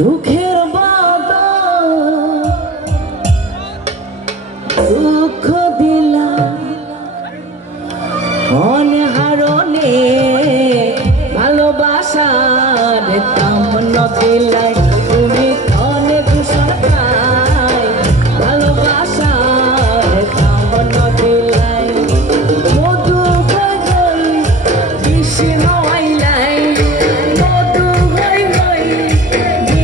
সুখের বাদা দুঃখ দিলা অনহারণে ভালোবাসার দাম দিলাই তুমি ধনে ভূষণ পাই ভালোবাসার দাম দিলাই মধু গই বেশি হওয়াইলাই মধু গই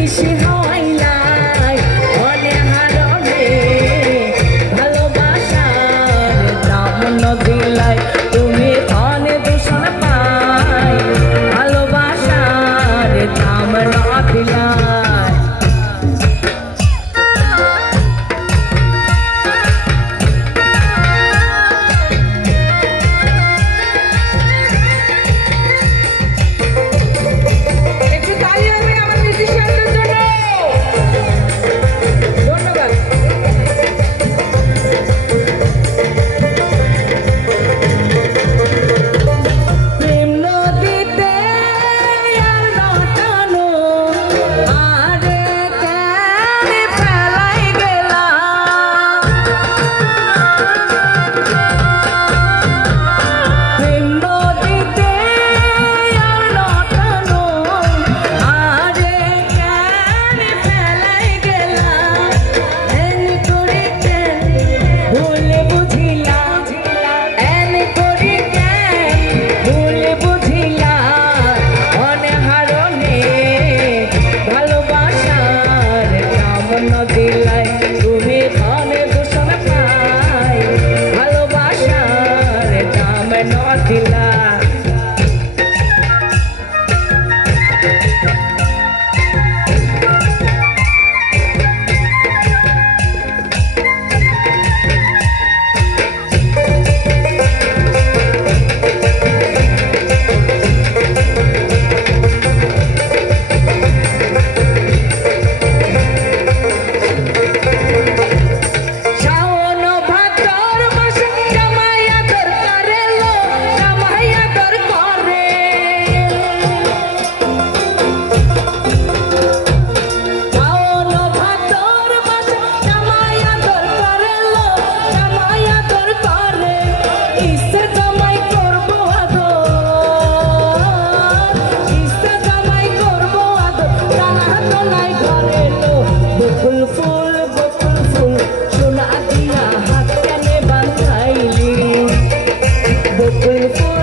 বেশি হওয়াইলাই অনহারণে ভালোবাসার দাম দিলাই তুমি ধনে ভূষণ পাই ভালোবাসার দাম দিলাই দিলাই তুমি ধনে ভূষণ পাই ভালোবাসার দাম দিলা বকুল ফুল সোনা দিয়া হাত কেনে বাঁধাইলি বকুল ফুল